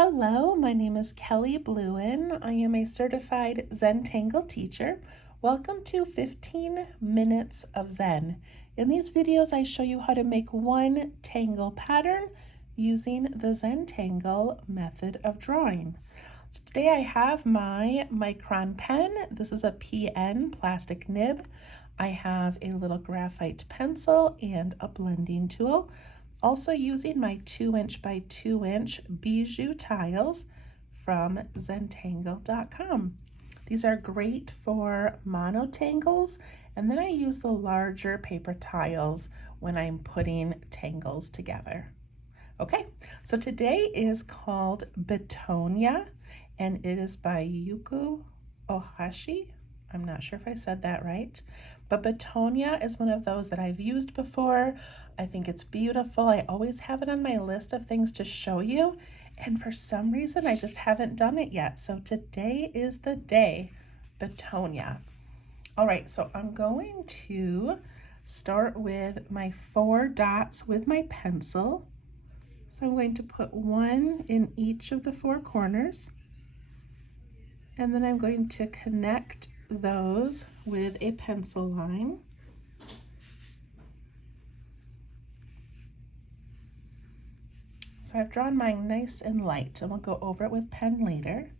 Hello, my name is Kelly Bluen. I am a certified Zentangle teacher. Welcome to 15 Minutes of Zen. In these videos, I show you how to make one tangle pattern using the Zentangle method of drawing. So today I have my Micron pen. This is a PN plastic nib. I have a little graphite pencil and a blending tool. Also using my 2" by 2" bijou tiles from Zentangle.com. These are great for monotangles, and then I use the larger paper tiles when I'm putting tangles together. Okay, so today is called Bitonia, and it is by Yuko Ohashi. I'm not sure if I said that right, but Bitonia is one of those that I've used before. I think it's beautiful. I always have it on my list of things to show you, and for some reason I just haven't done it yet. So today is the day, Bitonia. All right, so I'm going to start with my 4 dots with my pencil. So I'm going to put 1 in each of the 4 corners, and then I'm going to connect those with a pencil line. So I've drawn mine nice and light, and we'll go over it with pen later.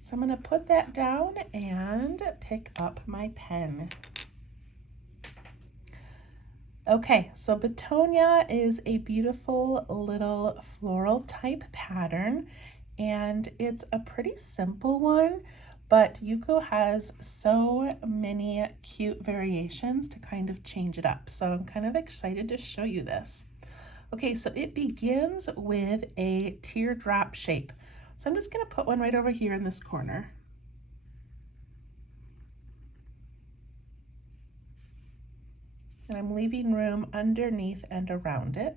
So I'm going to put that down and pick up my pen. Okay, so Bitonia is a beautiful little floral type pattern, and it's a pretty simple one, but Yuko has so many cute variations to kind of change it up. So I'm kind of excited to show you this. Okay, so it begins with a teardrop shape. So I'm just going to put one right over here in this corner. And I'm leaving room underneath and around it.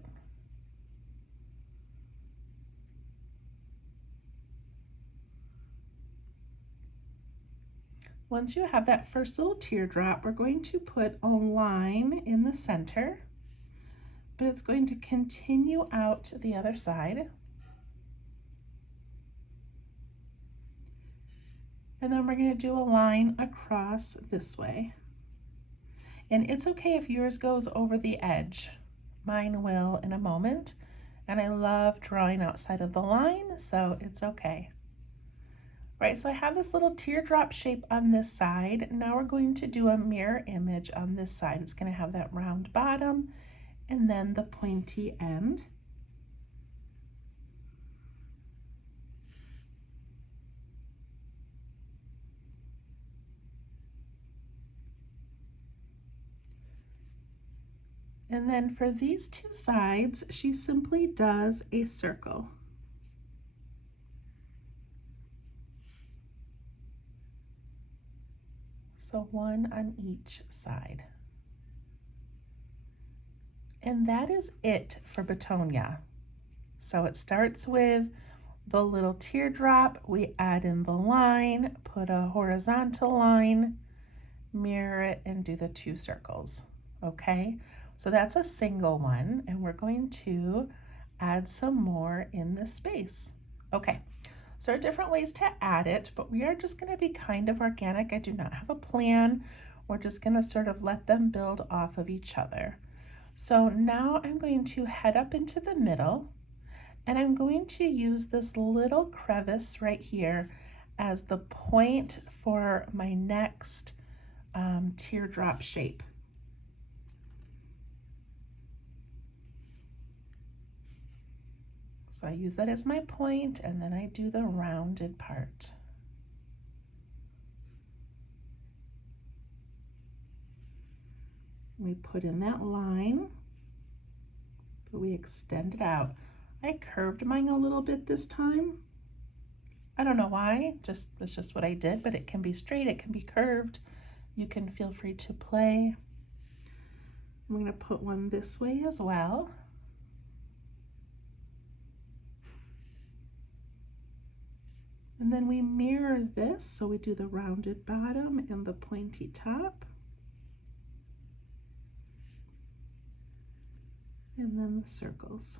Once you have that first little teardrop, we're going to put a line in the center, but it's going to continue out the other side. And then we're going to do a line across this way. And it's okay if yours goes over the edge. Mine will in a moment. And I love drawing outside of the line, so it's okay. Right, so I have this little teardrop shape on this side. Now we're going to do a mirror image on this side. It's going to have that round bottom and then the pointy end. And then for these 2 sides, she simply does a circle. So 1 on each side. And that is it for Bitonia. So it starts with the little teardrop, we add in the line, put a horizontal line, mirror it, and do the 2 circles. Okay, so that's a single one, and we're going to add some more in this space. Okay, so there are different ways to add it, but we are just going to be kind of organic. I do not have a plan. We're just going to sort of let them build off of each other. So now I'm going to head up into the middle, and I'm going to use this little crevice right here as the point for my next teardrop shape. So I use that as my point, and then I do the rounded part. We put in that line, but we extend it out. I curved mine a little bit this time. I don't know why, that's just what I did, but it can be straight, it can be curved. You can feel free to play. I'm going to put one this way as well. And then we mirror this, so we do the rounded bottom and the pointy top. And then the circles.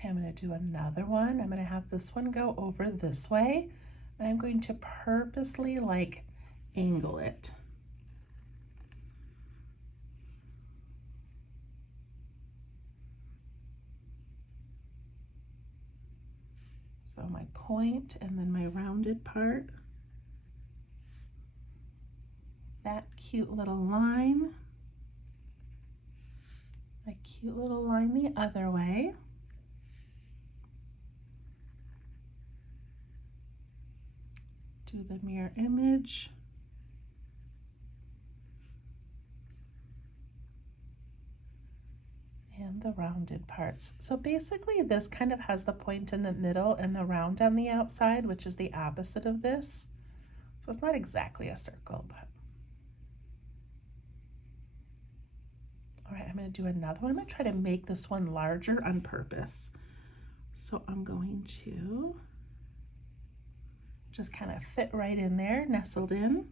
Okay, I'm going to do another one. I'm going to have this one go over this way. And I'm going to purposely like angle it. So my point and then my rounded part. That cute little line. A cute little line the other way. Do the mirror image. And the rounded parts. So basically this kind of has the point in the middle and the round on the outside, which is the opposite of this. So it's not exactly a circle, but. All right, I'm going to do another one. I'm going to try to make this one larger on purpose. So I'm going to just kind of fit right in there, nestled in.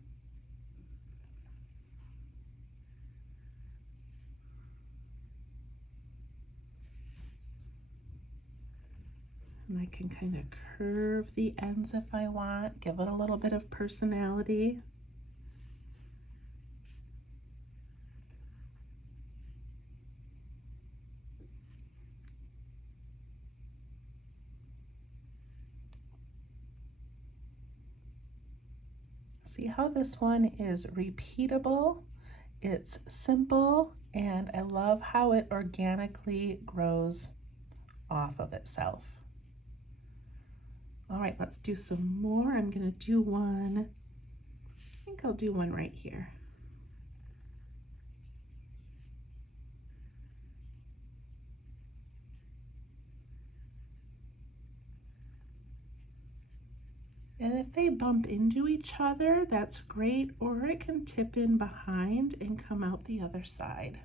And I can kind of curve the ends if I want, give it a little bit of personality. See how this one is repeatable, it's simple, and I love how it organically grows off of itself. All right, let's do some more. I'm gonna do one, I think I'll do one right here. And if they bump into each other, that's great, or it can tip in behind and come out the other side.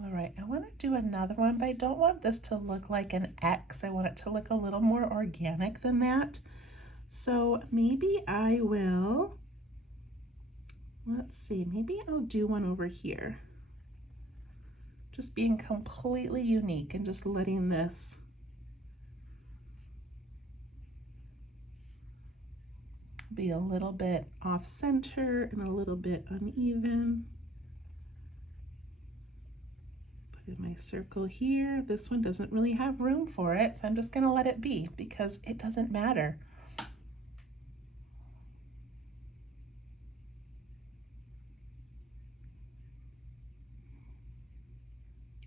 All right, I want to do another one, but I don't want this to look like an X. I want it to look a little more organic than that. So maybe I will, let's see, maybe I'll do one over here. Just being completely unique and just letting this be a little bit off center and a little bit uneven. In my circle here, this one doesn't really have room for it, so I'm just going to let it be because it doesn't matter.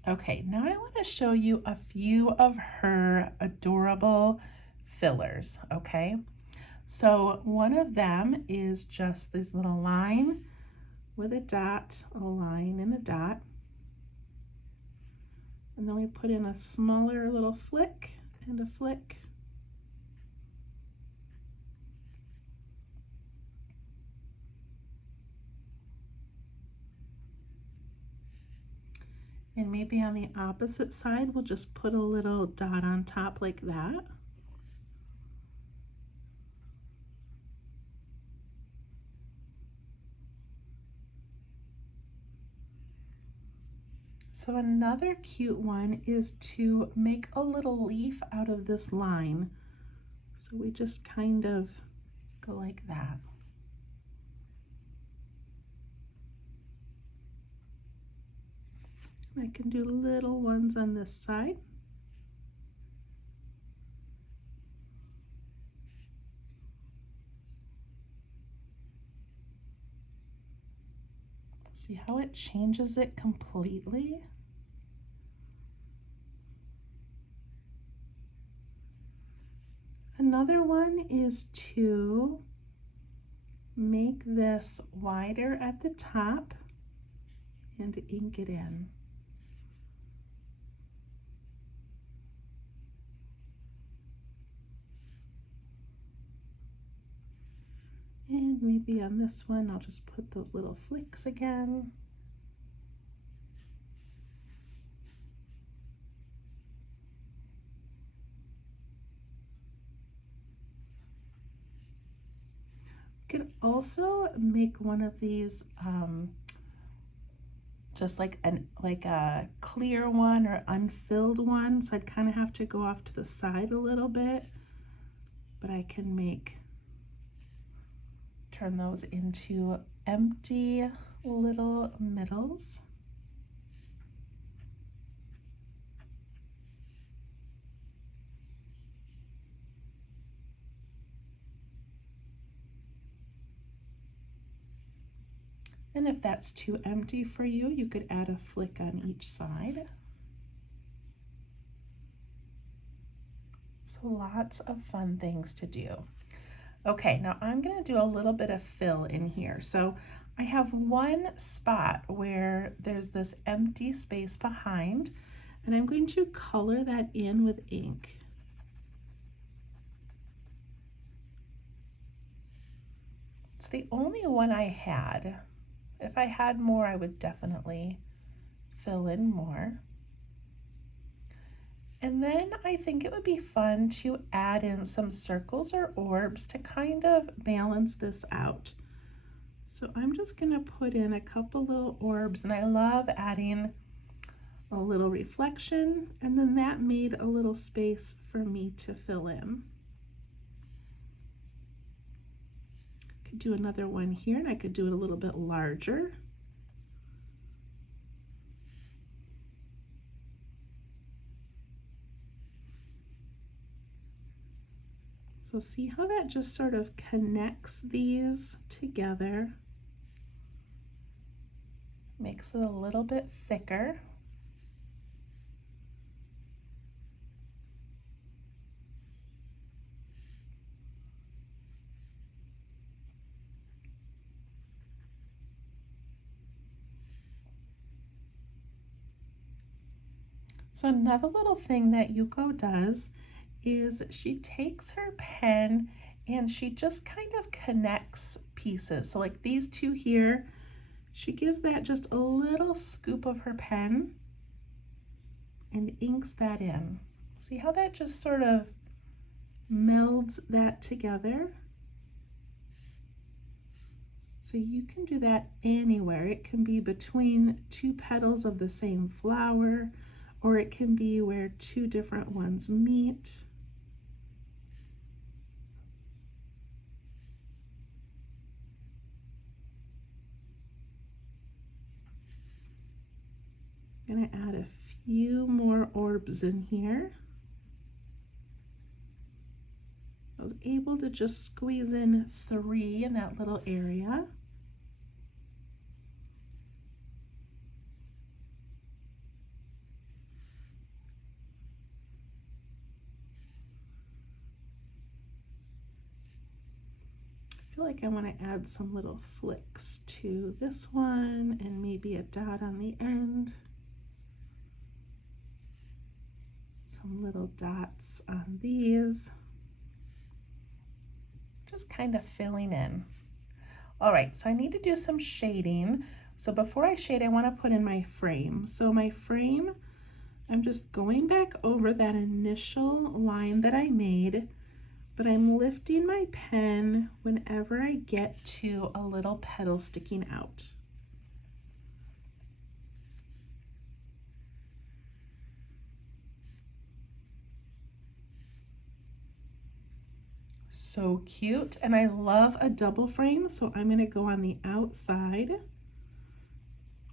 Okay, now I want to show you a few of her adorable fillers, okay? So one of them is just this little line with a dot, a line and a dot. And then we put in a smaller little flick and a flick. And maybe on the opposite side, we'll just put a little dot on top like that. So another cute one is to make a little leaf out of this line. So we just kind of go like that. I can do little ones on this side. See how it changes it completely? Another one is to make this wider at the top and ink it in. And maybe on this one, I'll just put those little flicks again. You can also make one of these just like a clear one or unfilled one. So I'd kind of have to go off to the side a little bit, but I can turn those into empty little middles. And if that's too empty for you, you could add a flick on each side. So lots of fun things to do. Okay, now I'm gonna do a little bit of fill in here. So I have one spot where there's this empty space behind, and I'm going to color that in with ink. It's the only one I had. If I had more, I would definitely fill in more. And then I think it would be fun to add in some circles or orbs to kind of balance this out. So I'm just gonna put in a couple little orbs, and I love adding a little reflection, and then that made a little space for me to fill in. Could do another one here, and I could do it a little bit larger. So see how that just sort of connects these together, makes it a little bit thicker. So another little thing that Yuko does is she takes her pen and she just kind of connects pieces. So like these two here, she gives that just a little scoop of her pen and inks that in. See how that just sort of melds that together? So you can do that anywhere. It can be between two petals of the same flower, or it can be where two different ones meet. I'm gonna add a few more orbs in here. I was able to just squeeze in 3 in that little area. I feel like I want to add some little flicks to this one and maybe a dot on the end. Some little dots on these. Just kind of filling in. All right, so I need to do some shading. So before I shade, I want to put in my frame. So my frame, I'm just going back over that initial line that I made, but I'm lifting my pen whenever I get to a little petal sticking out. So cute, and I love a double frame, so I'm going to go on the outside,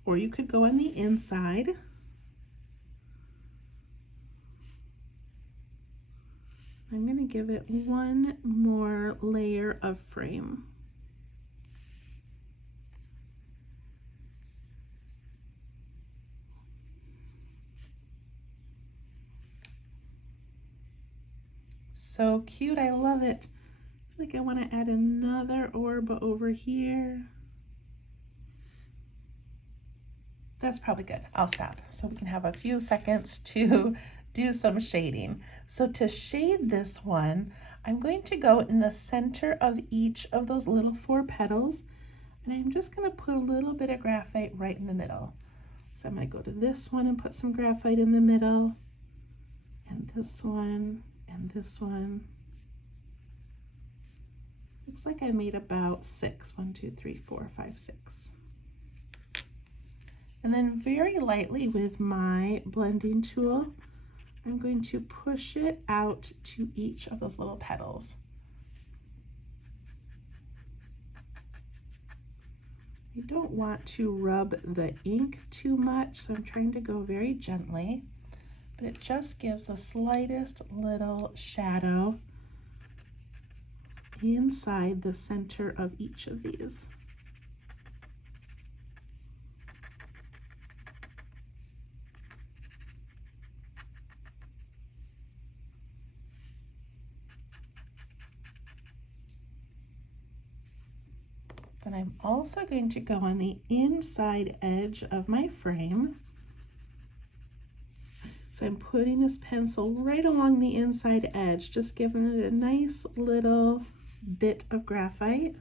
or you could go on the inside. I'm going to give it one more layer of frame. So cute, I love it. I feel like I want to add another orb over here. That's probably good. I'll stop so we can have a few seconds to do some shading. So to shade this one, I'm going to go in the center of each of those little 4 petals, and I'm just going to put a little bit of graphite right in the middle. So I'm going to go to this one and put some graphite in the middle, and this one, and this one. Looks like I made about 6. 1, 2, 3, 4, 5, 6. And then very lightly with my blending tool, I'm going to push it out to each of those little petals. You don't want to rub the ink too much, so I'm trying to go very gently, but it just gives the slightest little shadow inside the center of each of these. Then I'm also going to go on the inside edge of my frame. So I'm putting this pencil right along the inside edge, just giving it a nice little bit of graphite.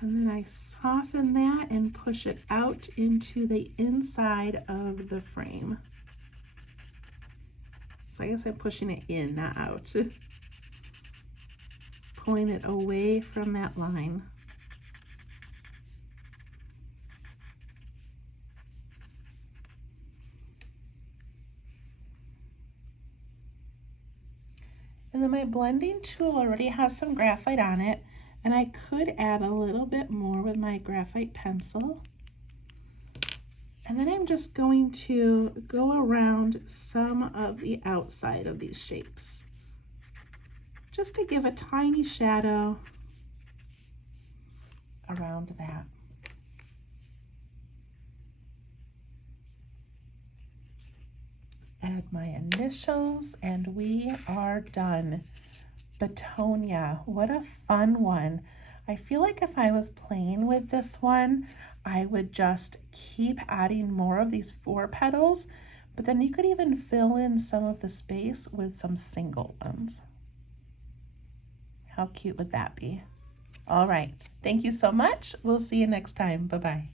And then I soften that and push it out into the inside of the frame. So I guess I'm pushing it in, not out. Pulling it away from that line. And then my blending tool already has some graphite on it, and I could add a little bit more with my graphite pencil. And then I'm just going to go around some of the outside of these shapes, just to give a tiny shadow around that. Add my initials, and we are done. Bitonia, what a fun one. I feel like if I was playing with this one, I would just keep adding more of these 4 petals, but then you could even fill in some of the space with some single ones. How cute would that be? All right, thank you so much. We'll see you next time. Bye-bye.